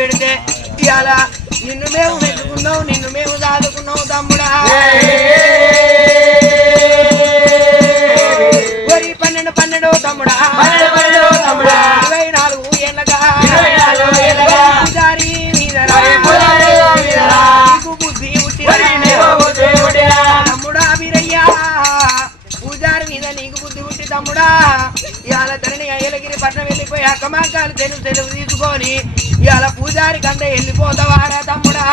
పెడితే ఇవాళ నిన్ను మేము పెట్టుకున్నావు నిన్ను మేము దాదుకున్నావు తమ్ముడా 12 తమ్ముడా 24 ఏళ్ళగా పూజారి నీకు బుద్ధి తమ్ముడా వీరయ్యా పూజారి మీద నీకు బుద్ధి పుట్టి తమ్ముడా ఇవాళ తనని అయ్యలగిరి పట్నం వెళ్ళిపోయి అక్కమాకాలు తెలుగు తీసుకొని ఇవాళ పూజారి కంటే వెళ్ళిపోతావారా తమ్ముడా